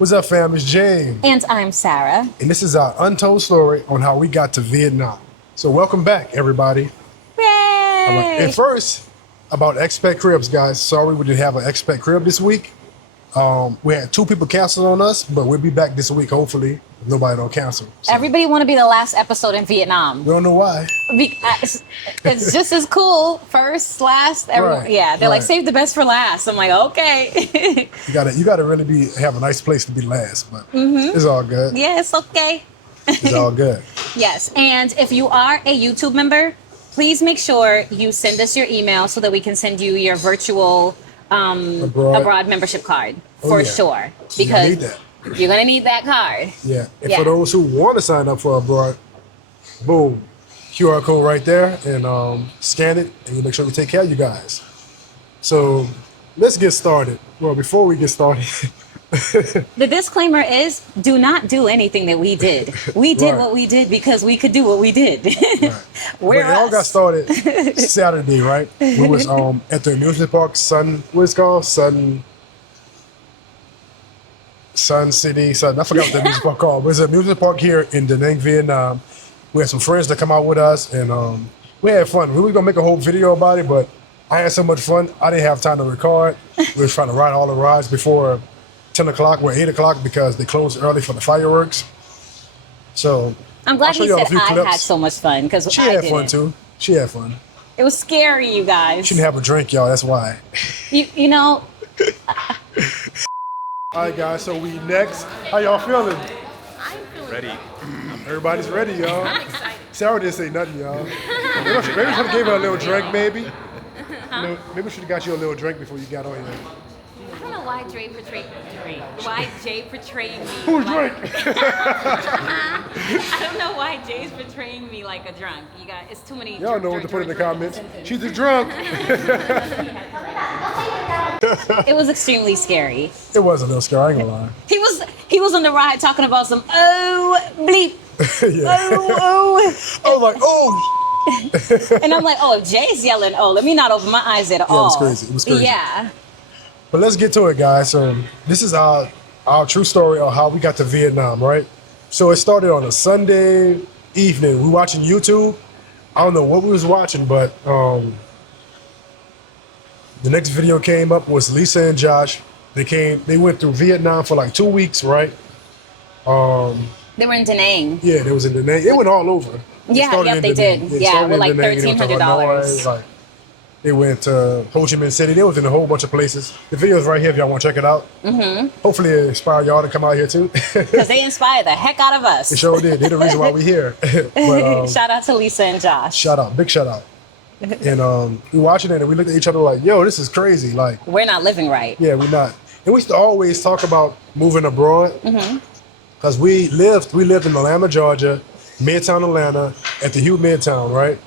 What's up, fam? It's James. And I'm Sara. And this is our untold story on how we got to Vietnam. So welcome back, everybody. Yay! All right. And first, about expat cribs, guys. Sorry we didn't have an expat crib this week. We had 2 people cancel on us, but we'll be back this week, hopefully. If nobody don't cancel. So. Everybody want to be the last episode in Vietnam. We don't know why. It's just as cool. First, last, everyone. Right, Yeah, they're like, right. save the best for last. I'm like, okay. You gotta really have a nice place to be last, but it's all good. Yeah, it's okay. It's all good. Yes, and if you are a YouTube member, please make sure you send us your email so that we can send you your virtual abroad membership card for sure. Because you're gonna need that card. Yeah. And for those who want to sign up for abroad, boom, QR code right there, and scan it, and you make sure we take care of you guys. So let's get started. Well, before we get started, the disclaimer is: do not do anything that we did. We did what we did because we could do what we did. Right. We're it all got started Saturday, right? We was at the amusement park, Sun City. I forgot what the amusement park called. But it's an amusement park here in Da Nang, Vietnam. We had some friends that come out with us, and we had fun. We were gonna make a whole video about it, but I had so much fun. I didn't have time to record. We were trying to ride all the rides before 10 o'clock or 8 o'clock because they closed early for the fireworks. So I'm glad he said I had so much fun because she had fun too. She had fun. It was scary, you guys. She didn't have a drink, y'all. That's why. You know. All right, guys. So we next. How y'all feeling? I'm feeling Ready. Everybody's ready, y'all. I'm excited. Sarah didn't say nothing, y'all. Maybe we should have gave her a little drink, maybe. Maybe we should have got you a little drink before you got on here. I don't know why Jay portrayed me. Who's drink? I don't know why Jay's portraying me like a drunk. It's too many. Y'all know what to put in the comments. She's a drunk. It was extremely scary. It was a little scary, I ain't gonna lie. He was on the ride talking about some bleep. I was like, oh. And I'm like, oh, if Jay's yelling, let me not open my eyes at all. Yeah, it was crazy. It was crazy. Yeah. But let's get to it, guys. So this is our true story of how we got to Vietnam, right? So it started on a Sunday evening. We watching YouTube. I don't know what we was watching, but the next video came up was Lisa and Josh. They went through Vietnam for like 2 weeks, right? They were in Da Nang. Yeah, they was in Da Nang. It went all over. They did. Yeah, with like $1,300. They went to Ho Chi Minh City. They was in a whole bunch of places. The video's right here if y'all want to check it out. Hopefully it inspired y'all to come out here too. Because they inspired the heck out of us. They sure did. They're the reason why we're here. But, shout out to Lisa and Josh. Shout out. Big shout out. And we watching it and we looked at each other like, yo, this is crazy. Like, we're not living right. Yeah, we're not. And we used to always talk about moving abroad. Because we lived in Atlanta, Georgia, Midtown Atlanta, at the Hugh Midtown, right?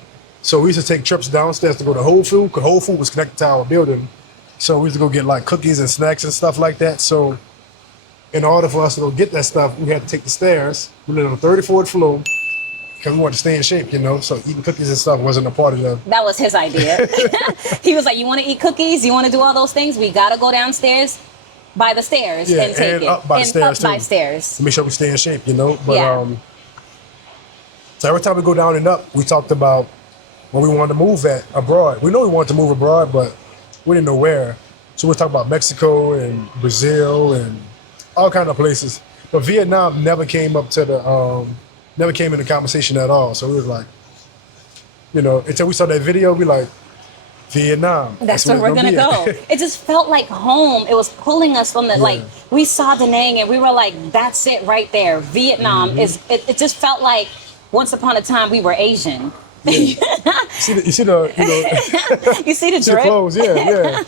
So we used to take trips downstairs to go to Whole Food, because Whole Food was connected to our building. So we used to go get like cookies and snacks and stuff like that. So in order for us to go get that stuff, we had to take the stairs. We lived on the 34th floor because we wanted to stay in shape, you know? So eating cookies and stuff wasn't a part of the... That was his idea. He was like, you want to eat cookies? You want to do all those things? We got to go downstairs by the stairs and take it. Up by stairs too. By stairs. To make sure we stay in shape, you know? But so every time we go down and up, we talked about where we wanted to move at abroad. We know we wanted to move abroad, but we didn't know where. So we talked about Mexico and Brazil and all kind of places. But Vietnam never came up to the, never came in the conversation at all. So we was like, you know, until we saw that video, we like, Vietnam. That's where we're gonna go. It just felt like home. It was pulling us from the like. We saw Da Nang and we were like, "That's it right there." Vietnam is. It just felt like once upon a time we were Asian. Yeah. you see the you see the drip. The clothes, yeah.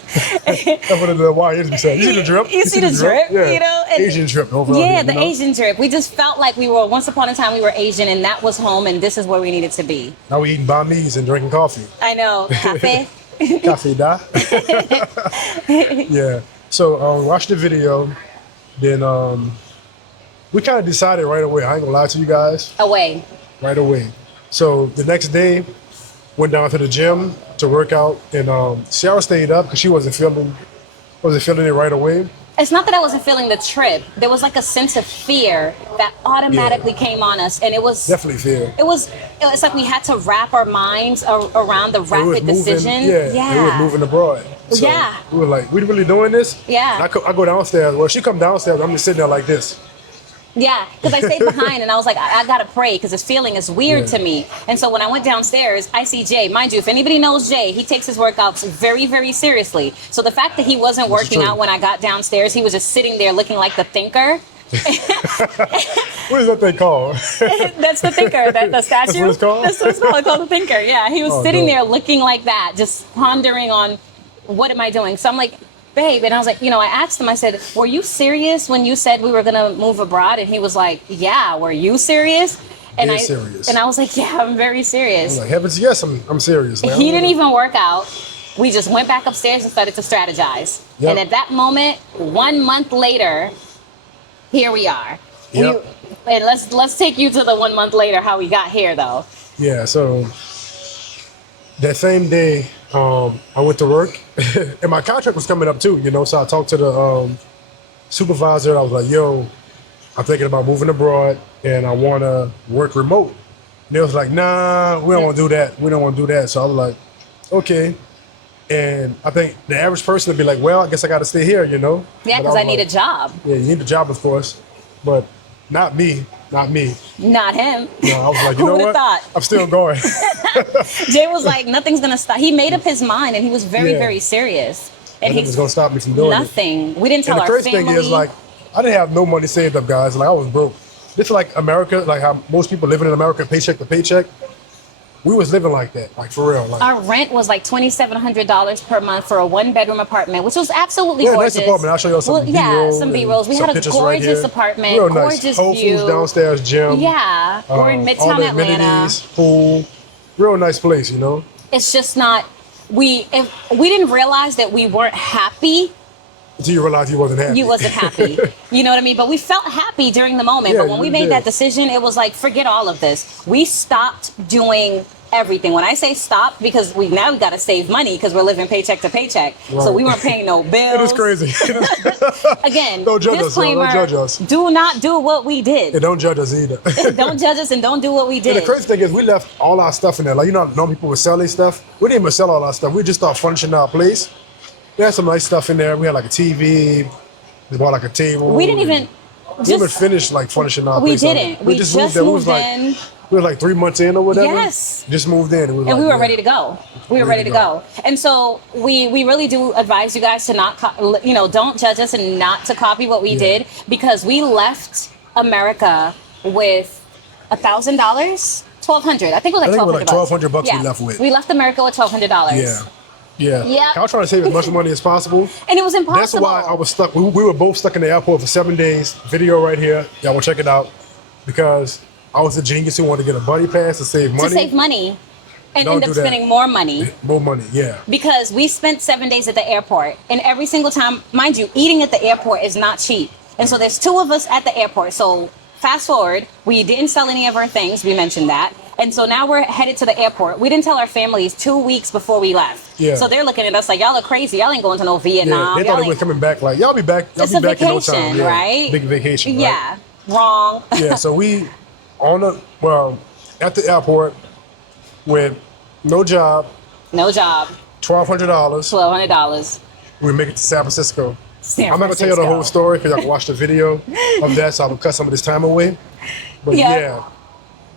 That's what the YNs be saying. You see the drip. You see the drip. Yeah. You know, Asian drip overall. Yeah, the Asian drip. We just felt like we were once upon a time we were Asian, and that was home, and this is where we needed to be. Now we eating banh mi's and drinking coffee. I know, cafe. Cafe da. Yeah. So we watched the video, then we kind of decided right away. I ain't gonna lie to you guys. Right away. So the next day, went down to the gym to work out, and Sara stayed up because she wasn't feeling it right away. It's not that I wasn't feeling the trip. There was like a sense of fear that automatically came on us, and it was definitely fear. It's like we had to wrap our minds around the rapid decision. Yeah, we were moving abroad. So we were like, we really doing this? Yeah. And I go downstairs. Well, she come downstairs. I'm just sitting there like this. Yeah, because I stayed behind and I was like, I gotta pray because this feeling is weird to me. And so when I went downstairs, I see Jay. Mind you, if anybody knows Jay, he takes his workouts very, very seriously. So the fact that he wasn't working out when I got downstairs, he was just sitting there looking like the thinker. What is that thing called? That's the thinker, the statue. That's what it's called? That's what it's called. It's called the thinker. Yeah, he was sitting there looking like that, just pondering on what am I doing. So I'm like, babe, and I was like, I asked him, I said, were you serious when you said we were going to move abroad? And he was like, yeah, were you serious? And serious. And I was like, yeah, I'm very serious. I'm like, heavens, yes, I'm serious. Like, he didn't even work out. We just went back upstairs and started to strategize. Yep. And at that moment, 1 month later, here we are. Yep. And let's take you to the 1 month later, how we got here, though. Yeah, so that same day, I went to work, and my contract was coming up too, so I talked to the supervisor. I was like, yo, I'm thinking about moving abroad, and I want to work remote. And they was like, nah, we don't want to do that. We don't want to do that. So I was like, okay. And I think the average person would be like, well, I guess I got to stay here, Yeah, because I need a job. Yeah, you need a job, of course, but not me. Not me. Not him. No, I was like, you know what? Thought? I'm still going. Jay was like, nothing's going to stop. He made up his mind, and he was very, very serious. And he's going to stop me from doing nothing. We didn't tell our family. And the crazy thing is, like, I didn't have no money saved up, guys. Like, I was broke. This is like America, like how most people living in America, paycheck to paycheck. We was living like that, like for real. Like, our rent was like $2,700 per month for a 1-bedroom apartment, which was absolutely gorgeous. Nice apartment. I'll show you some B-rolls. Some B-rolls. We had a gorgeous apartment, real gorgeous nice. Whole view. Foods downstairs, gym. Yeah, we're in Midtown all the Atlanta. Amenities, pool, real nice place, It's just not. We didn't realize that we weren't happy. Until you realize you wasn't happy. You wasn't happy. You know what I mean? But we felt happy during the moment. Yeah, but when we made that decision, it was like, forget all of this. We stopped doing everything. When I say stop, because we now got to save money because we're living paycheck to paycheck. Right. So we weren't paying no bills. It is crazy. Again, don't judge disclaimer, us. Don't judge us. Do not do what we did. And don't judge us either. Don't judge us and don't do what we did. And the crazy thing is we left all our stuff in there. Like, normal people would sell their stuff. We didn't even sell all our stuff. We just started furnishing our place. We had some nice stuff in there. We had like a TV. We bought like a table. We didn't even... We even finished like furnishing our place. We didn't. We just moved in. We were like 3 months in or whatever. Yes. Just moved in. And we were ready to go. We were ready to go. And so we really do advise you guys to not, don't judge us and not to copy what we did, because we left America with $1,000, $1,200. I think it was like $1,200. $1,200 we left with. We left America with $1,200. Yeah. I was trying to save as much money as possible. And it was impossible. That's why I was stuck. We were both stuck in the airport for 7 days. Video right here. Y'all will check it out. Because I was a genius who wanted to get a buddy pass to save money. To save money. And end up spending more money. More money, yeah. Because we spent 7 days at the airport. And every single time, mind you, eating at the airport is not cheap. And so there's 2 of us at the airport. So fast forward, we didn't sell any of our things. We mentioned that. And so now we're headed to the airport. We didn't tell our families 2 weeks before we left. Yeah. So they're looking at us like, y'all are crazy. Y'all ain't going to no Vietnam. Yeah, they thought they were coming back like, y'all be back. Y'all it's be a back vacation, in no time. Yeah. Right? Big vacation, right? Yeah. Wrong. Yeah, so we at the airport with no job. No job. $1,200. $1,200. We make it to San Francisco. I'm not going to tell you the whole story because y'all can watch the video of that, so I will cut some of this time away. But yeah.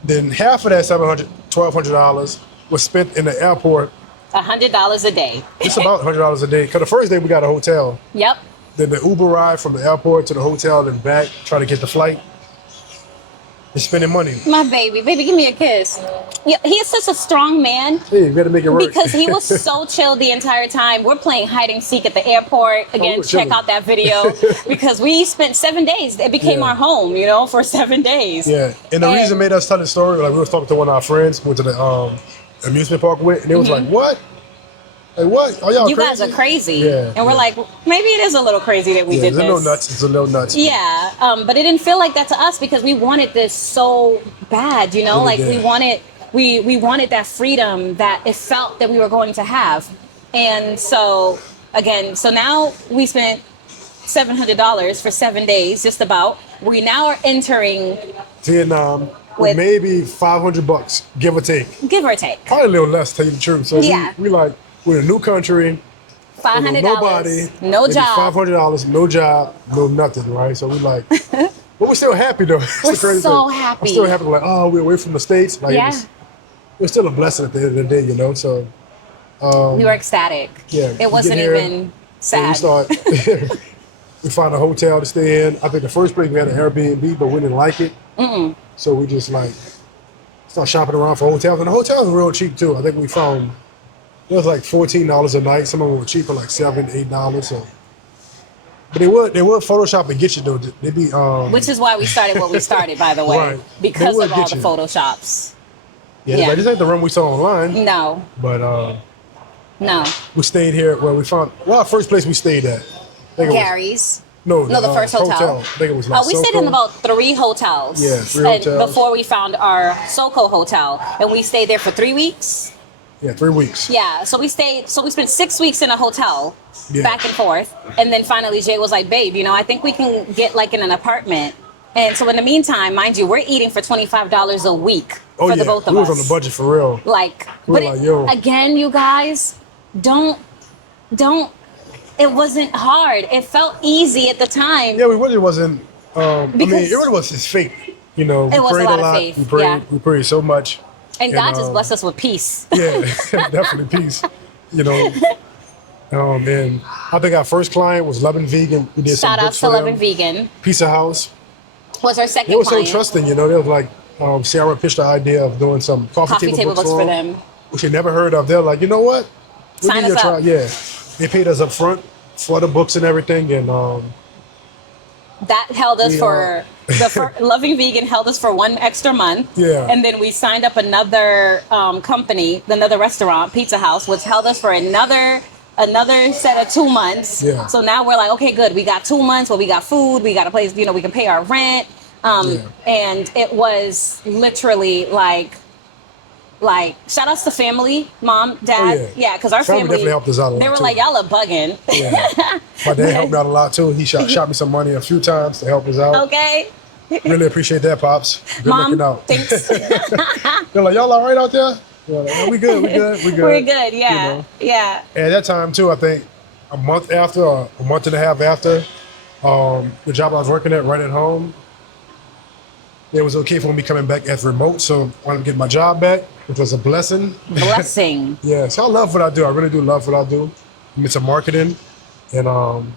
Then half of that $1,200 was spent in the airport. $100 a day. It's about $100 a day. Because the first day we got a hotel. Yep. Then the Uber ride from the airport to the hotel and back, try to get the flight. You're spending money. My baby, give me a kiss. Yeah, he is such a strong man. Hey, you better make it work. Because he was so chill the entire time. We're playing hide and seek at the airport. Again, check out that video. Because we spent 7 days. It became our home, for 7 days. Yeah, and the reason made us tell the story, like we was talking to one of our friends, went to the amusement park with, and they was like, what? Like, what? Are y'all you crazy? Guys are crazy. Yeah. And we're like, maybe it is a little crazy that we did this. It's a little nuts. Yeah. But it didn't feel like that to us because we wanted this so bad, Really like did. we wanted that freedom that it felt that we were going to have. And so again, now we spent $700 for 7 days, just about. We now are entering Vietnam with maybe $500, give or take. Give or take. Probably a little less, tell you the truth. So Yeah. we're in a new country. $500. Nobody. No job. $500, no job, no nothing, right? So we like, but we're still happy though. We're so happy. I'm still happy. Like, oh, we're away from the States. Like, Yeah. it was still a blessing at the end of the day, you know. So We were ecstatic. yeah, It wasn't we get here, even sad. We found a hotel to stay in. I think the first place we had an Airbnb, but we didn't like it. So we just like start shopping around for hotels, and the hotels were real cheap too. I think we found it was like $14 a night. Some of them were cheaper, like $7, $8. So, but they would Photoshop and get you though. They be Which is why we started what we started, by the way, Right. because They of would all get the you. Photoshops. yeah. Yeah. Like, this ain't the room we saw online, No, but no. we stayed here where we found our first place we stayed at. I think it was- Gary's. No, the first hotel. I think it was like We stayed in Soko. about 3 hotels. Yeah, 3 and hotels. before we found our Soko hotel, and we stayed there for 3 weeks. Yeah, 3 weeks. Yeah, so we spent 6 weeks in a hotel, Yeah. back and forth, and then finally Jay was like, "Babe, I think we can get like in an apartment." And so in the meantime, mind you, we're eating for $25 a week Oh for yeah, the both of we us. was on the budget for real. Like, We but were like, yo. again, you guys, don't. It wasn't hard. It felt easy at the time. Yeah, we really wasn't. I mean, Because- it really was his faith. You know, we It was a prayed lot of faith, We prayed. yeah. We prayed so much. And God just um, blessed us with peace. Yeah, definitely peace. You know. And I think our first client was Loving Vegan. We did some Shout out books to for Love and them. Vegan. Pizza House. Was our second They were so client. trusting. You know, they was like Sara pitched the idea of doing some coffee Table books for them. which they never heard of. They're like, you know what? We'll Sign give you us a try. up. Yeah, they paid us up front for the books and everything, and That held us We, for Loving Vegan held us for 1 extra month. Yeah. And then we signed up another company, another restaurant, Pizza House, which held us for another set of 2 months. Yeah. So now we're like, okay, good. We got 2 months. Well, we got food. We got a place. We can pay our rent. And it was literally like shout outs to family, mom, dad, yeah. because our Family family definitely helped us out a lot, They were too. like, y'all are bugging. yeah. My dad helped me out a lot too. He shot me some money a few times to help us out. Okay, Really appreciate that, pops. Good mom, looking out. thanks. They're like, y'all all right out there? We're like, "No, we good. We're good. Yeah, You know. yeah. And at that time too, I think a month after, or a month and a half after, the job I was working at right at home, it was okay for me coming back as remote. So I wanted to get my job back, which was a blessing. Blessing. Yeah, so I love what I do. I really do love what I do. I'm into marketing, and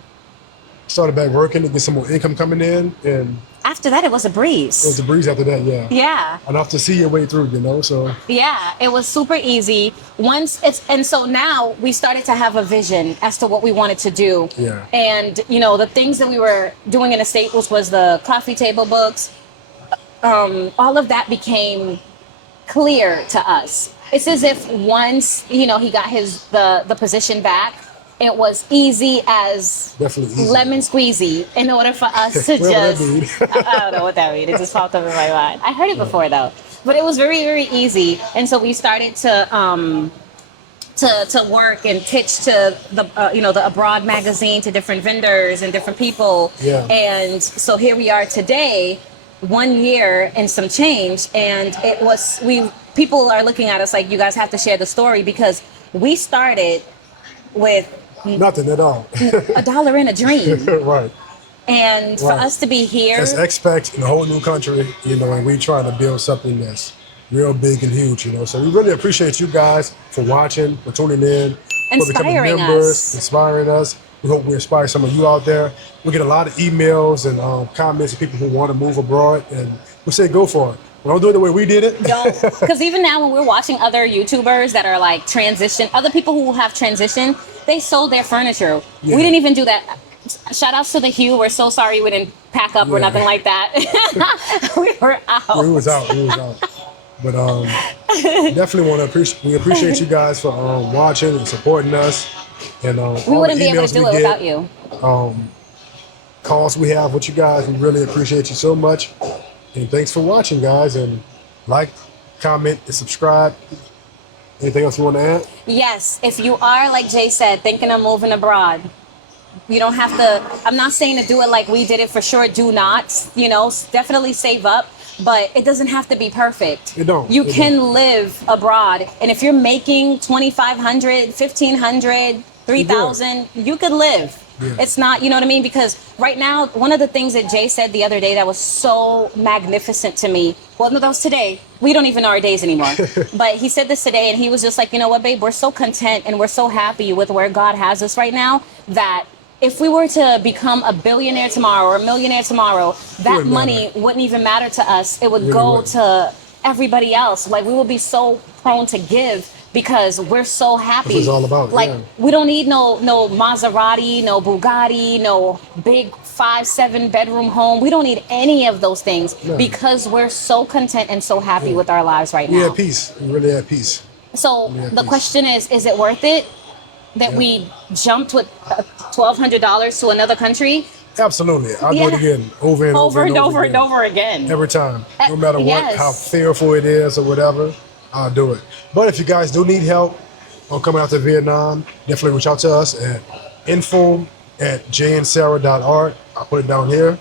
started back working to get some more income coming in, and After that, it was a it was breeze. a breeze after that. Yeah, Yeah. enough to see your way through, you know. So Yeah, it was super easy. And so now we started to have a vision as to what we wanted to do. Yeah. And the things that we were doing in the state was the coffee table books. All of that became clear to us. It's as if once he got the position back, it was easy as definitely easy. lemon squeezy in order for us to Whatever that just mean. I don't know what that means. It just popped up in my mind. I heard it before though, but it was very, very easy. And so we started to work and pitch to the Abroad magazine to different vendors and different people. Yeah. And so here we are today, 1 year and some change, and people are looking at us like, you guys have to share the story, because we started with Nothing at all. $1 in a dream. Right. And for Right. us to be here, As expats in a whole new country, and we trying to build something that's real big and huge, So we really appreciate you guys for watching, for tuning in, for becoming Inspiring members, us. inspiring us. We hope we inspire some of you out there. We get a lot of emails and comments of people who want to move abroad, and we say go for it. Don't do it the way we did it. don't, because even now when we're watching other YouTubers that are like other people who have transitioned, they sold their furniture. Yeah. We didn't even do that. Shout outs to the Hue. We're so sorry we didn't pack up or Yeah. nothing like that. We were out. We was out. But definitely want to appreciate. We appreciate you guys for watching and supporting us. And We wouldn't be able to do it without you. Calls we have with you guys. We really appreciate you so much. And thanks for watching, guys. And like, comment, and subscribe. Anything else you want to add? Yes, if you are, like Jay said, thinking of moving abroad, You don't have to, I'm not saying to do it like we did it for sure. Do not, definitely save up, but it doesn't have to be perfect. It don't. You can live abroad. And if you're making 2,500, 1,500, 3,000, you could live. Yeah. It's not, you know what I mean? Because right now, one of the things that Jay said the other day that was so magnificent to me, well, no, that was today. We don't even know our days anymore. But he said this today, and he was just like, you know what, babe, we're so content and we're so happy with where God has us right now that if we were to become a billionaire tomorrow or a millionaire tomorrow, that money wouldn't even matter to us. It would go to everybody else. Like, we would be so prone to give because we're so happy. That's what it's all about. Like, we don't need no Maserati, no Bugatti, no big 5-7 bedroom home. We don't need any of those things because we're so content and so happy with our lives right now. We at peace. We really at peace. So the question is it worth it that we jumped with $1,200 to another country? Absolutely. I'll do it again over and over and over again. Every time. No matter what, how fearful it is or whatever, I'll do it. But if you guys do need help on coming out to Vietnam, definitely reach out to us at info@jayandsara.art. I'll put it down here.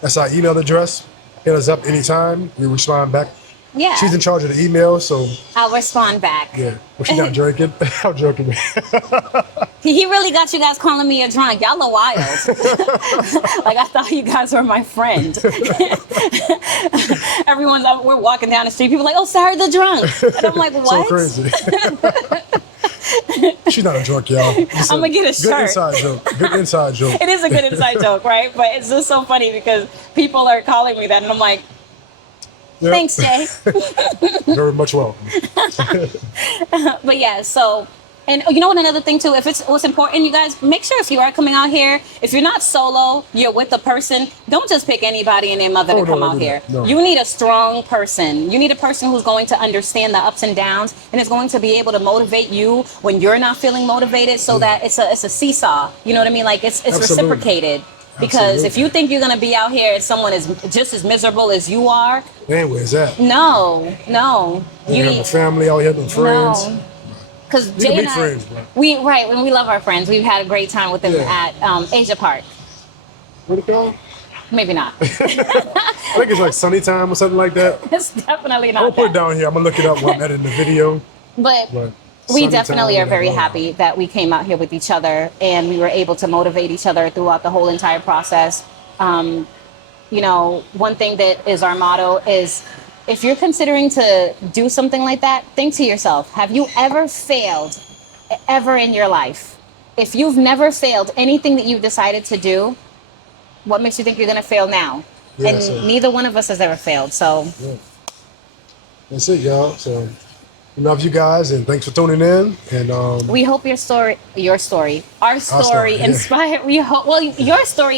That's our email address. Hit us up anytime. We respond back. Yeah. She's in charge of the email, so I'll respond back. Yeah. Well, she's not drinking. I'm joking. He really got you guys calling me a drunk. Y'all are wild. Like, I thought you guys were my friend. We're walking down the street. People are like, oh, Sara the drunk. And I'm like, what? So crazy. She's not a drunk, y'all. I'm going to get a shirt. Good inside joke. Good inside joke. It is a good inside joke, right? But it's just so funny because people are calling me that. And I'm like, thanks, Jay. Very much welcome. But yeah, so, and you know what, another thing too, what's important, you guys, make sure if you are coming out here, if you're not solo, you're with a person, don't just pick anybody and their mother to come out here. No. You need a strong person. You need a person who's going to understand the ups and downs and is going to be able to motivate you when you're not feeling motivated, so that it's a seesaw. You know what I mean? Like, it's reciprocated. Because if you think you're going to be out here and someone is just as miserable as you are. Man, where's that? No. You have a family out here, no friends. No. Because Jay and I, friends, bro. we love our friends. We've had a great time with them at Asia Park. What it called? Maybe not. I think it's like Sunny Time or something like that. It's definitely not. I'll put it down here. I'm going to look it up while I'm editing the video. But we definitely are very happy that we came out here with each other and we were able to motivate each other throughout the whole entire process. One thing that is our motto is, if you're considering to do something like that, think to yourself, have you ever failed ever in your life? If you've never failed anything that you've decided to do, what makes you think you're going to fail now? And neither one of us has ever failed. So that's it, y'all. So we love you guys and thanks for tuning in. And we hope our story inspired. Your story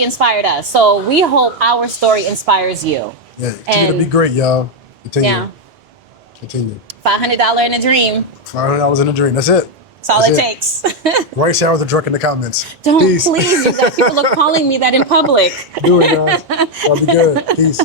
inspired us. So we hope our story inspires you. Yeah, continue to be great, y'all. Continue. Yeah. Continue. $500 in a dream. $500 in a dream. That's it. That's all it takes. Write Sara the drunk in the comments. Don't, Peace. please. You guys, people are calling me that in public. Do it, guys. Y'all be good. Peace.